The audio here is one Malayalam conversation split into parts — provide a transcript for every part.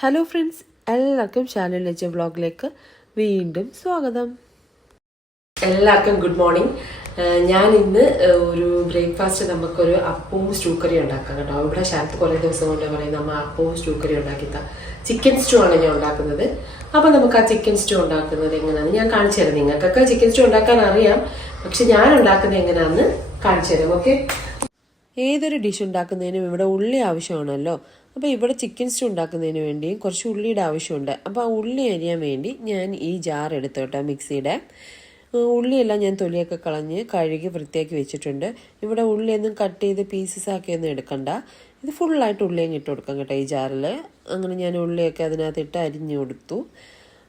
ഹലോ ഫ്രണ്ട്സ് എല്ലാവർക്കും ശാലു ലജ വ്ളോഗിലേക്ക് വീണ്ടും സ്വാഗതം. എല്ലാവർക്കും ഗുഡ് മോർണിംഗ് ഞാൻ ഇന്ന് ഒരു ബ്രേക്ക്ഫാസ്റ്റ് നമുക്കൊരു അപ്പവും സ്റ്റൂ ഉണ്ടാക്കാം കേട്ടോ. ഇവിടെ ശരത്ത് കുറേ ദിവസം കൊണ്ട് പറയും നമ്മൾ അപ്പവും സ്റ്റൂ ഉണ്ടാക്കിത്ത ചിക്കൻ സ്റ്റൂ ആണ് ഞാൻ ഉണ്ടാക്കുന്നത്. അപ്പം നമുക്ക് ആ ചിക്കൻ സ്റ്റൂ ഉണ്ടാക്കുന്നത് എങ്ങനെയാണെന്ന് ഞാൻ കാണിച്ചു തരാം നിങ്ങൾക്കൊക്കെ ചിക്കൻ സ്റ്റൂ ഉണ്ടാക്കാൻ അറിയാം. പക്ഷെ ഞാൻ ഉണ്ടാക്കുന്നത് എങ്ങനെയാണെന്ന് കാണിച്ചു തരാം ഓക്കെ ഏതൊരു ഡിഷ് ഉണ്ടാക്കുന്നതിനും ഇവിടെ ഉള്ളി ആവശ്യമാണല്ലോ. അപ്പോൾ ഇവിടെ ചിക്കൻ സ്റ്റൂ ഉണ്ടാക്കുന്നതിന് വേണ്ടിയും കുറച്ച് ഉള്ളിയുടെ ആവശ്യമുണ്ട്. അപ്പോൾ ആ ഉള്ളി അരിയാൻ വേണ്ടി ഞാൻ ഈ ജാർ എടുത്തു കേട്ടോ മിക്സിയുടെ. ഉള്ളിയെല്ലാം ഞാൻ തൊലിയൊക്കെ കളഞ്ഞ് കഴുകി വൃത്തിയാക്കി വെച്ചിട്ടുണ്ട്. ഇവിടെ ഉള്ളിയൊന്നും കട്ട് ചെയ്ത് പീസസ് ആക്കിയൊന്നും എടുക്കണ്ട. ഇത് ഫുള്ളായിട്ട് ഉള്ളിയും ഇട്ട് കൊടുക്കാം കേട്ടോ ഈ ജാറിൽ അങ്ങനെ ഞാൻ ഉള്ളിയൊക്കെ അതിനകത്തിട്ട് അരിഞ്ഞു കൊടുത്തു.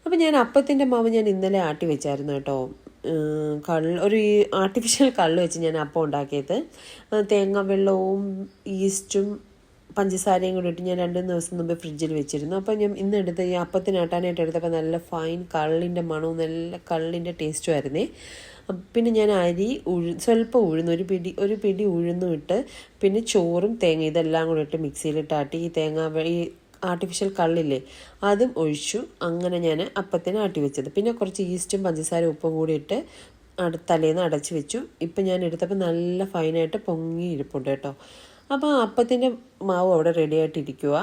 അപ്പോൾ ഞാൻ അപ്പത്തിന്റെ മാവ് ഞാൻ ഇന്നലെ ആട്ടി വെച്ചായിരുന്നു കേട്ടോ. കള്ള് ഒരു ആർട്ടിഫിഷ്യൽ കള്ള് വെച്ച് ഞാൻ അപ്പം ഉണ്ടാക്കിയത്. തേങ്ങ വെള്ളവും ഈസ്റ്റും പഞ്ചസാരയും കൂടി ഇട്ട് ഞാൻ രണ്ട് ദിവസം മുമ്പ് ഫ്രിഡ്ജിൽ വെച്ചിരുന്നു. അപ്പോൾ ഞാൻ ഇന്ന് എടുത്ത് ഈ അപ്പത്തിനാട്ടാനായിട്ട് എടുത്തപ്പോൾ നല്ല ഫൈൻ കള്ളിന്റെ മണവും നല്ല കള്ളിന്റെ ടേസ്റ്റും ആയിരുന്നേ. പിന്നെ ഞാൻ അരി ഉഴു സ്വല്പം ഉഴുന്ന് ഒരു പിടി ഒരു പിടി ഉഴുന്നും ഇട്ട് പിന്നെ ചോറും തേങ്ങ ഇതെല്ലാം കൂടി ഇട്ട് മിക്സിയിലിട്ടാട്ടി ഈ തേങ്ങ ഈ ആർട്ടിഫിഷ്യൽ കള്ളില്ലേ അതും ഒഴിച്ചു. അങ്ങനെ ഞാൻ അപ്പത്തിന് ആട്ടി വെച്ചത്. പിന്നെ കുറച്ച് ഈസ്റ്റും പഞ്ചസാര ഉപ്പും കൂടി ഇട്ട് തലേന്ന് അടച്ചു വെച്ചു. ഇപ്പം ഞാൻ എടുത്തപ്പോൾ നല്ല ഫൈനായിട്ട് പൊങ്ങി ഇരിപ്പുണ്ട് കേട്ടോ. അപ്പോൾ അപ്പത്തിന്റെ മാവ് അവിടെ റെഡി ആയിട്ടിരിക്കുക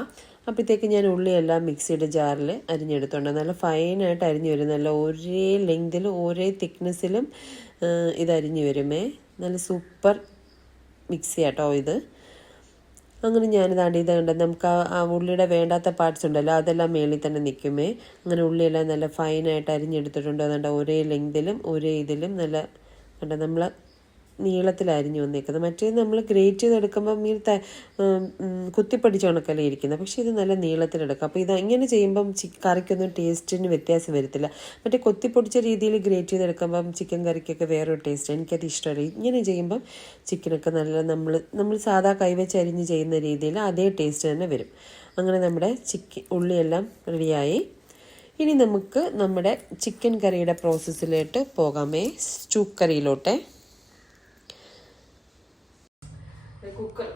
അപ്പോഴത്തേക്ക് ഞാൻ ഉള്ളിയെല്ലാം മിക്സിയുടെ ജാറിൽ അരിഞ്ഞെടുത്തോണ്ട് നല്ല ഫൈനായിട്ട് അരിഞ്ഞു വരും. നല്ല ഒരേ ലെങ്തിലും ഒരേ തിക്നെസ്സിലും ഇത് അരിഞ്ഞു വരുമേ. നല്ല സൂപ്പർ മിക്സി ആട്ടോ ഇത്. അങ്ങനെ ഞാൻ ഇത് കണ്ടത് നമുക്ക് ആ ഉള്ളിയുടെ വേണ്ടാത്ത പാർട്സ് ഉണ്ടല്ലോ അതെല്ലാം മേളിൽ തന്നെ നിൽക്കുമേ. അങ്ങനെ ഉള്ളിയെല്ലാം നല്ല ഫൈനായിട്ട് അരിഞ്ഞെടുത്തിട്ടുണ്ട്. അതുകൊണ്ട് ഒരേ ലെങ്തിലും ഒരേ ഇതിലും നല്ല കണ്ട? നമ്മൾ നീളത്തിൽ അരിഞ്ഞു വന്നേക്കുന്നത്. മറ്റേ നമ്മൾ ഗ്രേറ്റ് ചെയ്തെടുക്കുമ്പോൾ മീൻ ത കുത്തിപ്പടിച്ച ഉണക്കല്ലേ ഇരിക്കുന്നത്. പക്ഷേ ഇത് നല്ല നീളത്തിലെടുക്കാം അപ്പോൾ ഇത് ഇങ്ങനെ ചെയ്യുമ്പം ചി കറിക്കൊന്നും ടേസ്റ്റിന് വ്യത്യാസം വരത്തില്ല. മറ്റേ കൊത്തിപ്പൊടിച്ച രീതിയിൽ ഗ്രേറ്റ് ചെയ്തെടുക്കുമ്പം ചിക്കൻ കറിക്കൊക്കെ വേറൊരു ടേസ്റ്റ് എനിക്കത് ഇഷ്ടമല്ല. ഇങ്ങനെ ചെയ്യുമ്പം ചിക്കനൊക്കെ നല്ല നമ്മൾ നമ്മൾ സാധാ കൈവച്ച് അരിഞ്ഞ് ചെയ്യുന്ന രീതിയിൽ അതേ ടേസ്റ്റ് തന്നെ വരും. അങ്ങനെ നമ്മുടെ ചിക്കൻ ഉള്ളിയെല്ലാം റെഡിയായി ഇനി നമുക്ക് നമ്മുടെ ചിക്കൻ കറിയുടെ പ്രോസസ്സിലോട്ട് പോകാമേ സ്റ്റൂ കറിയിലോട്ടെ കുക്കർ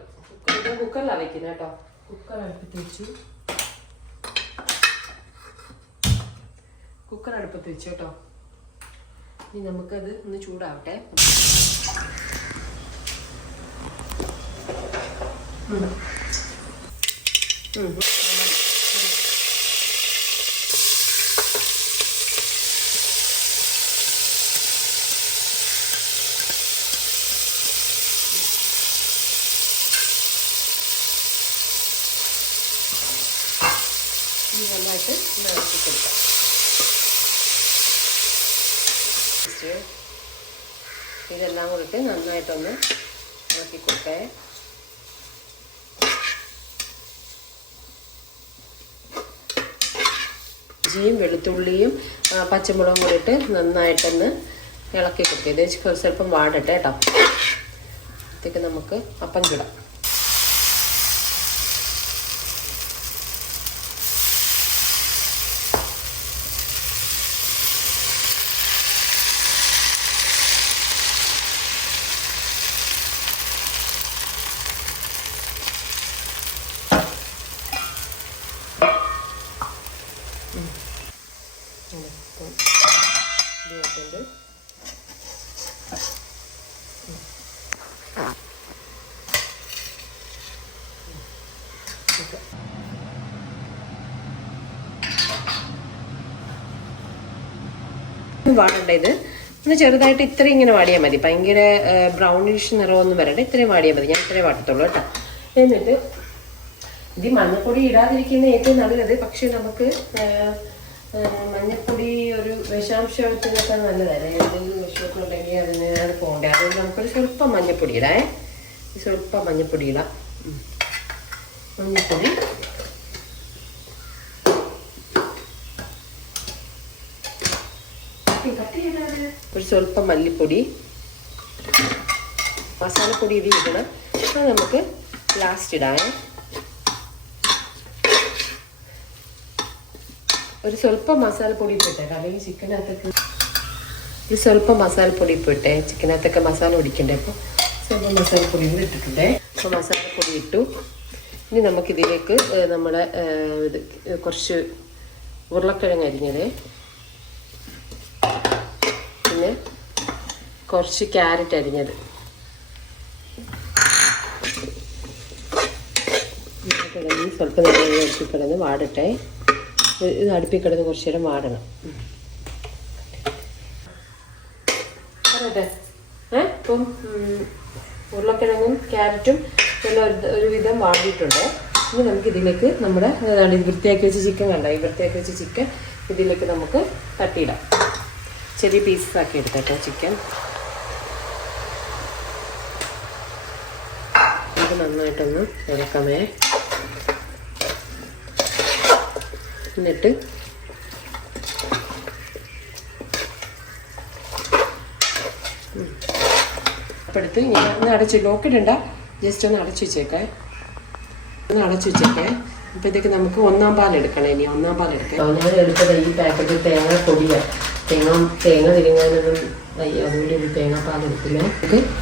കുക്കർ കുക്കറിലാണ് കേട്ടോ കുക്കർ അടുപ്പത്ത് വെച്ചു കുക്കർ അടുപ്പത്ത് വെച്ചു കേട്ടോ ഇനി നമുക്കത് ഒന്ന് ചൂടാവട്ടെ ഉം. ഉം. നന്നായിട്ട് ഇളക്കി കൊടുക്കാം ഇതെല്ലാം കൂടിയിട്ട് നന്നായിട്ടൊന്ന് ഇളക്കി കൊടുക്കേ ഇഞ്ചിയും വെളുത്തുള്ളിയും പച്ചമുളകും കൂടിയിട്ട് നന്നായിട്ടൊന്ന് ഇളക്കി കൊടുക്കുക ഇത് ചിലപ്പം വാടട്ടെ കേട്ടോ. അപ്പോഴത്തേക്ക് നമുക്ക് അപ്പം ചുടാം ഇപ്പം ഇതിനകത്തുണ്ട് വാടണ്ട ഇത്. ഒന്ന് ചെറുതായിട്ട് ഇത്രയും ഇങ്ങനെ വാടിയാൽ മതി. ഭയങ്കര ബ്രൗണിഷ് നിറമൊന്നും വരണ്ട. ഇത്രയും വാടിയാൽ മതി. ഞാൻ ഇത്രയും വാട്ടത്തുള്ളൂ കേട്ടോ. എന്നിട്ട് ഇത് മഞ്ഞപ്പൊടി ഇടാതിരിക്കുന്ന ഏറ്റവും നല്ലത് പക്ഷേ നമുക്ക് മഞ്ഞപ്പൊടി ഒരു വിഷാംശത്തിനൊക്കെ നല്ലതല്ലേ? എന്തെങ്കിലും വിഷമൊക്കെ ഉണ്ടെങ്കിൽ അതിന് അത് പോകണ്ടേ? അതുകൊണ്ട് നമുക്കൊരു സ്വല്പം മഞ്ഞപ്പൊടി ഇടാം സ്വല്പം മഞ്ഞപ്പൊടി ഇടാം. മഞ്ഞപ്പൊടി ഒരു സ്വല്പം മല്ലിപ്പൊടി മസാലപ്പൊടി ഇത് ഇടണം. അത് നമുക്ക് ലാസ്റ്റ് ഇടാം ഒരു സ്വല്പം മസാലപ്പൊടി ഇപ്പിട്ടെ അല്ലെങ്കിൽ ചിക്കനകത്തൊക്കെ ഒരു സ്വല്പം മസാലപ്പൊടി ഇപ്പിട്ടെ ചിക്കനകത്തൊക്കെ മസാല ഒടിക്കണ്ടേ അപ്പോൾ സ്വല്പം മസാലപ്പൊടി ഇട്ടിട്ടുണ്ടേ. അപ്പോൾ മസാലപ്പൊടി ഇട്ടു. ഇനി നമുക്കിതിലേക്ക് നമ്മുടെ ഇത് കുറച്ച് ഉരുളക്കിഴങ്ങ് അരിഞ്ഞത് പിന്നെ കുറച്ച് ക്യാരറ്റ് അരിഞ്ഞത്. കിടന്ന് സ്വല്പം നേരം അടുപ്പിൽ കിടന്ന് വാടട്ടെ. ഇത് അടുപ്പിൽ കിടന്ന് കുറച്ച് നേരം വാടണം. പറയട്ടെ ഏ? ഇപ്പം ഉരുളക്കിഴങ്ങും ക്യാരറ്റും എല്ലാം ഒരു ഒരുവിധം വാടിയിട്ടുണ്ട്. ഇനി നമുക്ക് ഇതിലേക്ക് നമ്മുടെ ഏതാണ്ട് ഈ വൃത്തിയാക്കി വെച്ച ചിക്കൻ കണ്ട ഈ വൃത്തിയാക്കി വെച്ച ചിക്കൻ ഇതിലേക്ക് നമുക്ക് തട്ടിയിടാം. ചെറിയ പീസസ് ആക്കി എടുത്തേട്ടോ ചിക്കൻ ഇത് നന്നായിട്ടൊന്ന് ഇളക്കമേ. എന്നിട്ട് അപ്പെടുത്ത് ഇങ്ങനെ ഒന്ന് അടച്ച് ലോക്കിടണ്ട ജസ്റ്റ് ഒന്ന് അടച്ചു വെച്ചേക്കേ. ഒന്ന് അടച്ചു വെച്ചേക്കേ. അപ്പോഴത്തേക്ക് നമുക്ക് ഒന്നാം പാൽ എടുക്കണേ ഇനി ഒന്നാം പാൽ എടുക്കാം ഞാൻ എടുത്തത് ഈ പാക്കറ്റ് തേങ്ങ പൊടിയാണ് തേങ്ങ തേങ്ങ തിരുങ്ങാനൊന്നും വയ്യ അതുകൊണ്ട് ഒരു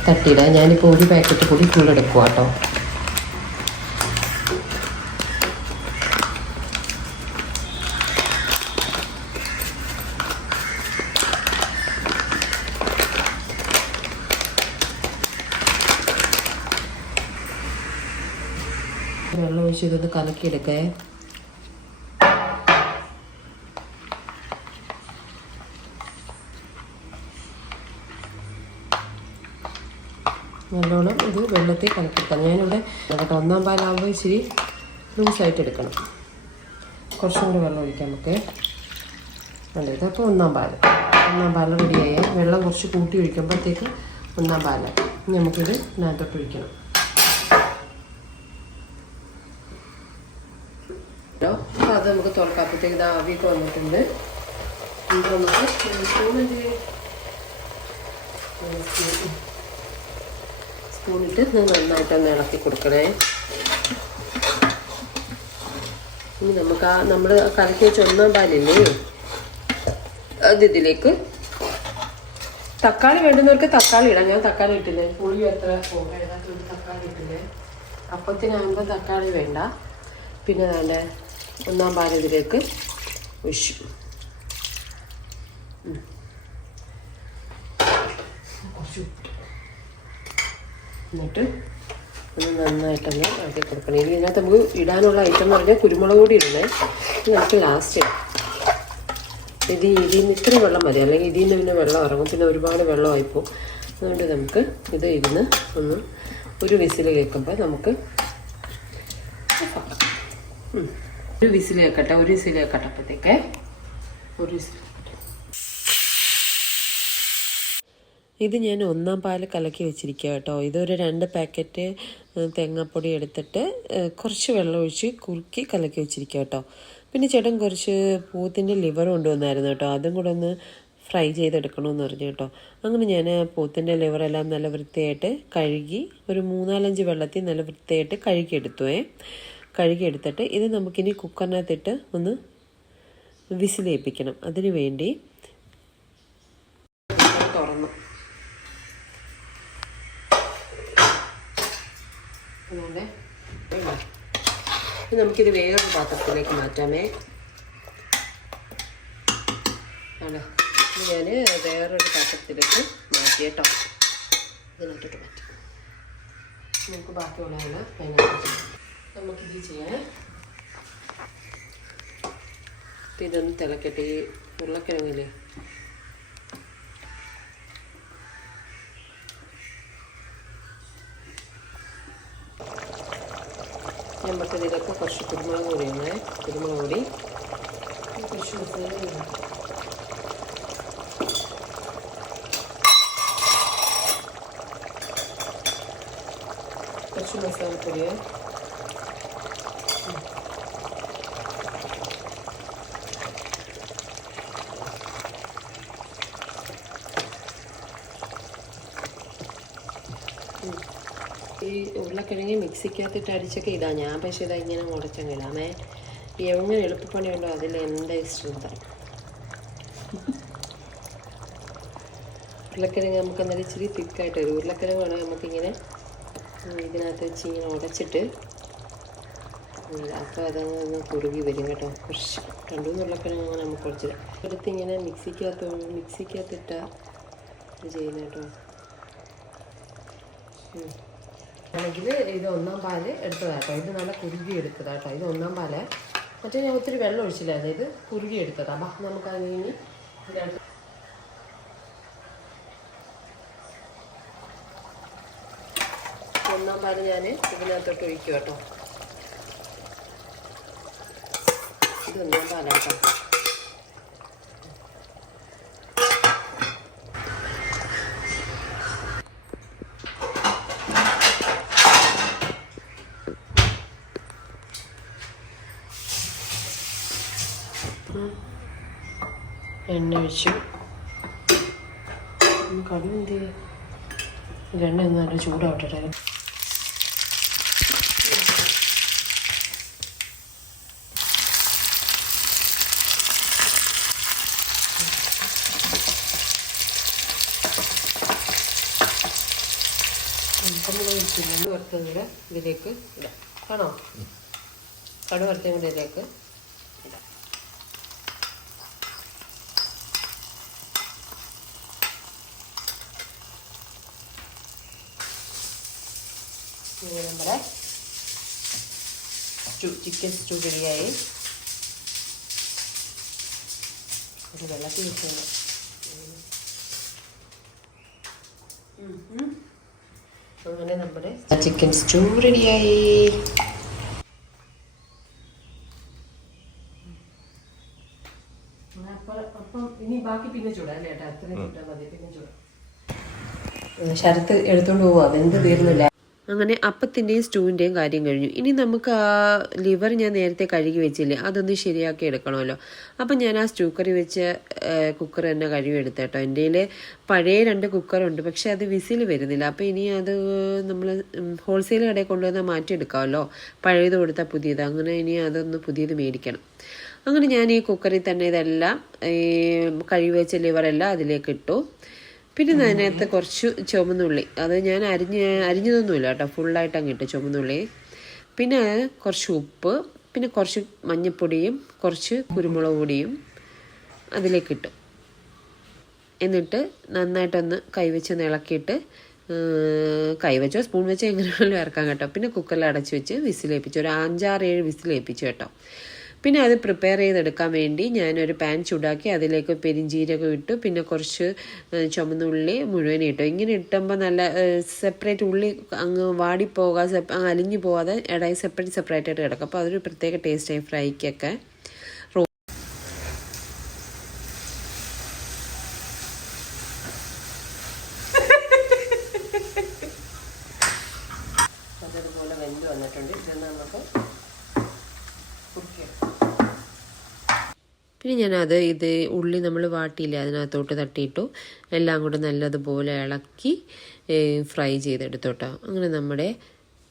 തട്ടിയിടാം. ഞാനിപ്പോൾ ഒരു പാക്കറ്റ് കൂടി ഫുള്ളെടുക്കുക കേട്ടോ. വെള്ളം ഒഴിച്ച് ഇതൊന്ന് കലക്കിയെടുക്കേ. നല്ലോണം ഇത് വെള്ളത്തിൽ കലക്കിയെടുക്കാം ഞാനിവിടെ കേട്ടോ ഒന്നാം പാലാകുമ്പോൾ ഇച്ചിരി ലൂസായിട്ട് എടുക്കണം. കുറച്ചും കൂടി വെള്ളം ഒഴിക്കാം നമുക്ക്. അല്ല ഇതപ്പോൾ ഒന്നാം പാൽ ഒന്നാം പാൽ റെഡിയായി. വെള്ളം കുറച്ച് കൂട്ടി ഒഴിക്കുമ്പോഴത്തേക്ക് ഒന്നാം പാൽ നമുക്കിത് ഇതിനകത്തോട്ട് ഒഴിക്കണം. അപ്പോൾ അത് നമുക്ക് തുറക്കാത്തേക്ക് ഇത് ആവിയൊക്കെ വന്നിട്ടുണ്ട്. ഇത് നമുക്ക് സ്പൂണിന്റെ സ്പൂണിട്ട് നന്നായിട്ടൊന്ന് ഇളക്കി കൊടുക്കണേ. ഇനി നമുക്ക് ആ നമ്മൾ കലക്കി വെച്ച ഒന്നാം പാലില്ലേ? അത് ഇതിലേക്ക്. തക്കാളി വേണ്ടുന്നവർക്ക് തക്കാളി ഇടാം. ഞാൻ തക്കാളി ഇട്ടില്ലേ? പുളി എത്ര? തക്കാളി ഇട്ടില്ലേ? അപ്പത്തിനാകുമ്പോൾ തക്കാളി വേണ്ട. പിന്നെ നല്ല ഒന്നാം പാൽ ഇതിലേക്ക് ഒഴിച്ചു ഉം. കുറച്ച് ഉപ്പ്. എന്നിട്ട് ഒന്ന് നന്നായിട്ടൊന്ന് ആക്കി കൊടുക്കണം. ഇനി ഇതിനകത്ത് നമുക്ക് ഇടാനുള്ള ഐറ്റം എന്ന് പറഞ്ഞാൽ കുരുമുളക് പൊടി ഇടണേ. നമുക്ക് ലാസ്റ്റ് ഇടാം. ഇത് ഇതിൽ നിന്ന് ഇത്ര വെള്ളം മതി. അല്ലെങ്കിൽ ഇതിൽ നിന്ന് പിന്നെ വെള്ളം ഇറങ്ങും. പിന്നെ ഒരുപാട് വെള്ളമായിപ്പോവും. അതുകൊണ്ട് നമുക്ക് ഇത് ഇരുന്ന് ഒന്ന് ഒരു വിസിൽ കേൾക്കുമ്പോൾ നമുക്ക് ഒരു വിസിൽ കേൾക്കട്ടെ. ഒരു വിസിൽ കേൾക്കട്ടെ ഒരു വിസിൽ ഇത് ഞാൻ ഒന്നാം പാൽ കലക്കി വെച്ചിരിക്കുക കേട്ടോ. ഇതൊരു രണ്ട് പാക്കറ്റ് തേങ്ങാപ്പൊടി എടുത്തിട്ട് കുറച്ച് വെള്ളം ഒഴിച്ച് കുറുക്കി കലക്കി വെച്ചിരിക്കുക കേട്ടോ. പിന്നെ ചേട്ടൻ കുറച്ച് പൂത്തിന്റെ ലിവർ കൊണ്ടുവന്നായിരുന്നു കേട്ടോ. അതും കൂടെ ഒന്ന് ഫ്രൈ ചെയ്തെടുക്കണമെന്ന് പറഞ്ഞു കേട്ടോ. അങ്ങനെ ഞാൻ പൂത്തിന്റെ ലിവറെല്ലാം നല്ല വൃത്തിയായിട്ട് കഴുകി ഒരു മൂന്നാലഞ്ച് വെള്ളത്തിൽ നല്ല വൃത്തിയായിട്ട് കഴുകിയെടുത്തുവേ. കഴുകിയെടുത്തിട്ട് ഇത് നമുക്കിനി കുക്കറിനകത്തിട്ട് ഒന്ന് വിസിലേൽപ്പിക്കണം അതിന് വേണ്ടി അതുകൊണ്ട് നമുക്കിത് വേറൊരു പാത്രത്തിലേക്ക് മാറ്റാമേ. ആണ് ഞാൻ വേറൊരു പാത്രത്തിലേക്ക് മാറ്റി കേട്ടോ. ഇതിനകത്തോട്ട് മാറ്റി. നമുക്ക് അതിനകത്ത്. നമുക്കിത് ചെയ്യാം. ഇതൊന്ന് തിളക്കട്ടെ. ഉരുളക്കിഴങ്ങില്ലേ? നമുക്ക് ഇതിലൊക്കെ കുറച്ച് കുരുമുളക് പൊടി ഇടണേ കുരുമുളക് പൊടി കുറച്ച് മസാല ഇടാം. കുറച്ച് ഈ ഉരുളക്കിഴങ്ങി മിക്സിക്കകത്തിട്ട് അടിച്ചൊക്കെ ഇടാം ഞാൻ പക്ഷേ ഇതാ ഇങ്ങനെ മുടച്ചങ്ങ് ഇടാമേ എങ്ങനെ എളുപ്പപ്പണിയുണ്ടോ അതിൽ എന്റെ തരാം ഉരുളക്കിഴങ്ങ് നമുക്ക് അന്നേരം ഇച്ചിരി തിക്കായിട്ട് വരും. ഉരുളക്കിഴങ്ങ് വേണമെങ്കിൽ നമുക്കിങ്ങനെ ഇതിനകത്ത് വെച്ച് ഇങ്ങനെ ഉടച്ചിട്ട് അപ്പോൾ അതങ്ങ് കുറുകി വരും കേട്ടോ. കുറച്ച് രണ്ടു ഉരുളക്കിഴങ്ങ് അങ്ങനെ നമുക്ക് കുറച്ച് എടുത്ത് ഇങ്ങനെ മിക്സിക്കകത്ത് മിക്സിക്കകത്തിട്ടാണ് ഇത് ചെയ്യുന്നത് കേട്ടോ. ആണെങ്കിൽ ഇത് ഒന്നാം പാൽ എടുത്തതാട്ടോ ഇത് നല്ല കുറുകി എടുത്തതാട്ടോ ഇത് ഒന്നാം പാൽ മറ്റേ ഞാൻ ഒത്തിരി വെള്ളം ഒഴിച്ചില്ല. അതായത് കുറുകി എടുത്തതാ അപ്പം നമുക്ക് അതിന് ഇനി ഒന്നാം പാൽ ഞാൻ ഇതിനകത്തോട്ട് ഒഴിക്കും കേട്ടോ. ഇത് ഒന്നാം പാലാട്ടോ എണ്ണ ഒഴിച്ചു ഉം, കടുക് എന്ത് ചെയ്യും? ഇത് എണ്ണ ഒന്ന് നല്ല ചൂടാവട്ടെ കൂടെ ഇതിലേക്ക് ഇടാം. ആണോ? കടുക് കൂടെ ഇതിലേക്ക് ഇനി നമ്മുടെ സ്റ്റൂ ചിക്കൻ സ്റ്റൂ റെഡിയായി ഒരു വെള്ളത്തിൽ വെച്ചാൽ അങ്ങനെ നമ്മുടെ ചിക്കൻ സ്റ്റൂ റെഡിയായി ഇനി ബാക്കി പിന്നെ ചൂടാ അത്രയും മതി പിന്നെ ചൂടാ. ശരത്ത് എടുത്തോണ്ട് പോവാ. വെന്ത് തീർന്നില്ല. അങ്ങനെ അപ്പത്തിന്റെയും സ്റ്റൂവിന്റെയും കാര്യം കഴിഞ്ഞു. ഇനി നമുക്ക് ആ ലിവർ ഞാൻ നേരത്തെ കഴുകി വെച്ചില്ലേ അതൊന്ന് ശരിയാക്കി എടുക്കണമല്ലോ. അപ്പം ഞാൻ ആ സ്റ്റൂ കറി വെച്ച് കുക്കർ തന്നെ കഴുകി എടുത്തേട്ടോ. എന്റെ പഴയ രണ്ട് കുക്കറുണ്ട് പക്ഷെ അത് വിസിൽ വരുന്നില്ല. അപ്പോൾ ഇനി അത് നമ്മൾ ഹോൾസെയിൽ കടയിൽ കൊണ്ടുവന്നാൽ മാറ്റിയെടുക്കാമല്ലോ. പഴയത് കൊടുത്താൽ പുതിയത്. അങ്ങനെ ഇനി അതൊന്ന് പുതിയത് മേടിക്കണം. അങ്ങനെ ഞാൻ ഈ കുക്കറിൽ തന്നെ ഇതെല്ലാം ഈ കഴുകി വെച്ച ലിവറെല്ലാം അതിലേക്ക് ഇട്ടു. പിന്നെ അതിനകത്ത് കുറച്ച് ചുമന്നുള്ളി. അത് ഞാൻ അരിഞ്ഞ് അരിഞ്ഞതൊന്നുമില്ല കേട്ടോ. ഫുള്ളായിട്ട് അങ്ങ് ഇട്ടു ചുമന്നുള്ളി. പിന്നെ കുറച്ച് ഉപ്പ് പിന്നെ കുറച്ച് മഞ്ഞൾപ്പൊടിയും കുറച്ച് കുരുമുളക് പൊടിയും അതിലേക്ക് ഇട്ടു. എന്നിട്ട് നന്നായിട്ടൊന്ന് കൈവച്ച് ഇളക്കിയിട്ട് കൈവച്ചോ സ്പൂൺ വെച്ചോ എങ്ങനെ വേണമെങ്കിലും ഇറക്കാം കേട്ടോ. പിന്നെ കുക്കറിൽ അടച്ച് വെച്ച് വിസിലേപ്പിച്ചു. ഒരു അഞ്ചാറ് ഏഴ് വിസിലേപ്പിച്ചു കേട്ടോ. പിന്നെ അത് പ്രിപ്പയർ ചെയ്തെടുക്കാൻ വേണ്ടി ഞാനൊരു പാൻ ചൂടാക്കി അതിലേക്ക് പെരിഞ്ചീരകം ഇട്ടു. പിന്നെ കുറച്ച് ചുമന്നുള്ളി മുഴുവൻ ഇട്ടു. ഇങ്ങനെ ഇട്ടുമ്പോൾ നല്ല സെപ്പറേറ്റ് ഉള്ളി അങ്ങ് വാടിപ്പോകാതെ അലിഞ്ഞു പോകാതെ ഇടയിൽ സെപ്പറേറ്റ് സെപ്പറേറ്റ് ആയിട്ട് കിടക്കും. അപ്പോൾ അതൊരു പ്രത്യേക ടേസ്റ്റായി ഫ്രൈക്കൊക്കെ അതതുപോലെ വെന്ത് വന്നിട്ടുണ്ട് ഇത് നമുക്ക് കുടിക്കാം പിന്നെ ഞാനത് ഇത് ഉള്ളി നമ്മൾ വാട്ടിയില്ലേ അതിനകത്തോട്ട് തട്ടിയിട്ടു എല്ലാം കൂടെ നല്ലതുപോലെ ഇളക്കി ഫ്രൈ ചെയ്തെടുത്തോട്ടോ അങ്ങനെ നമ്മുടെ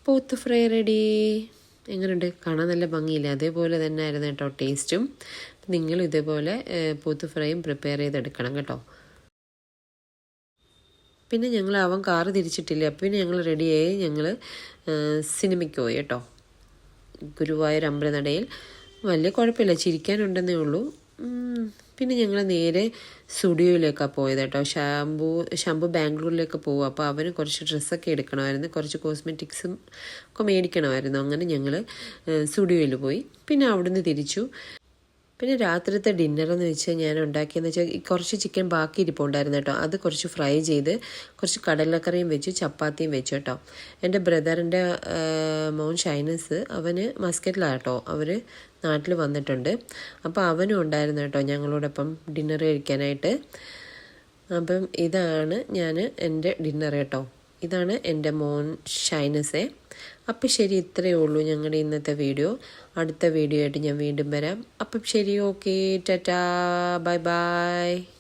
പോത്ത് ഫ്രൈ റെഡി. എങ്ങനെയുണ്ട് കാണാൻ നല്ല ഭംഗിയില്ല? അതേപോലെ തന്നെ ആയിരുന്നു കേട്ടോ ടേസ്റ്റും. നിങ്ങൾ ഇതേപോലെ പോത്ത് ഫ്രൈയും പ്രിപ്പയർ ചെയ്തെടുക്കണം കേട്ടോ. പിന്നെ ഞങ്ങൾ അവൻ കാറ് തിരിച്ചിട്ടില്ല? അപ്പം പിന്നെ ഞങ്ങൾ റെഡിയായി. ഞങ്ങൾ സിനിമയ്ക്ക് പോയി കേട്ടോ. ഗുരുവായൂർ അമ്പലനടയിൽ. വലിയ കുഴപ്പമില്ല. ചിരിക്കാനുണ്ടെന്നേ ഉള്ളൂ. പിന്നെ ഞങ്ങൾ നേരെ സ്റ്റുഡിയോയിലേക്കാണ് പോയത് കേട്ടോ ഷാംപൂ ഷാംപൂ ബാംഗ്ലൂരിലേക്ക് പോകും അപ്പോൾ അവന് കുറച്ച് ഡ്രസ്സൊക്കെ എടുക്കണമായിരുന്നു. കുറച്ച് കോസ്മെറ്റിക്സും ഒക്കെ മേടിക്കണമായിരുന്നു. അങ്ങനെ ഞങ്ങൾ സ്റ്റുഡിയോയിൽ പോയി. പിന്നെ അവിടുന്ന് തിരിച്ചു. പിന്നെ രാത്രിത്തെ ഡിന്നർ എന്ന് വെച്ചാൽ ഞാൻ ഉണ്ടാക്കിയെന്ന് വെച്ചാൽ കുറച്ച് ചിക്കൻ ബാക്കി ഇരിപ്പുണ്ടായിരുന്നു കേട്ടോ. അത് കുറച്ച് ഫ്രൈ ചെയ്ത് കുറച്ച് കടലക്കറിയും വെച്ചു ചപ്പാത്തിയും വെച്ചു കേട്ടോ. എന്റെ ബ്രദറിന്റെ മോൻ ഷൈനസ് അവന് മസ്കറ്റിലാണ് കേട്ടോ. അവർ നാട്ടിൽ വന്നിട്ടുണ്ട്. അപ്പോൾ അവനും ഉണ്ടായിരുന്നു കേട്ടോ ഞങ്ങളോടൊപ്പം ഡിന്നർ കഴിക്കാനായിട്ട്. അപ്പം ഇതാണ് ഞാൻ എന്റെ ഡിന്നർ കേട്ടോ. ഇതാണ് എന്റെ മോൻ ഷൈനസെ. അപ്പം ശരി ഇത്രയേ ഉള്ളൂ ഞങ്ങളുടെ ഇന്നത്തെ വീഡിയോ. അടുത്ത വീഡിയോ ആയിട്ട് ഞാൻ വീണ്ടും വരാം. അപ്പം ശരി ഓക്കെ ടാറ്റാ ബൈ ബൈ.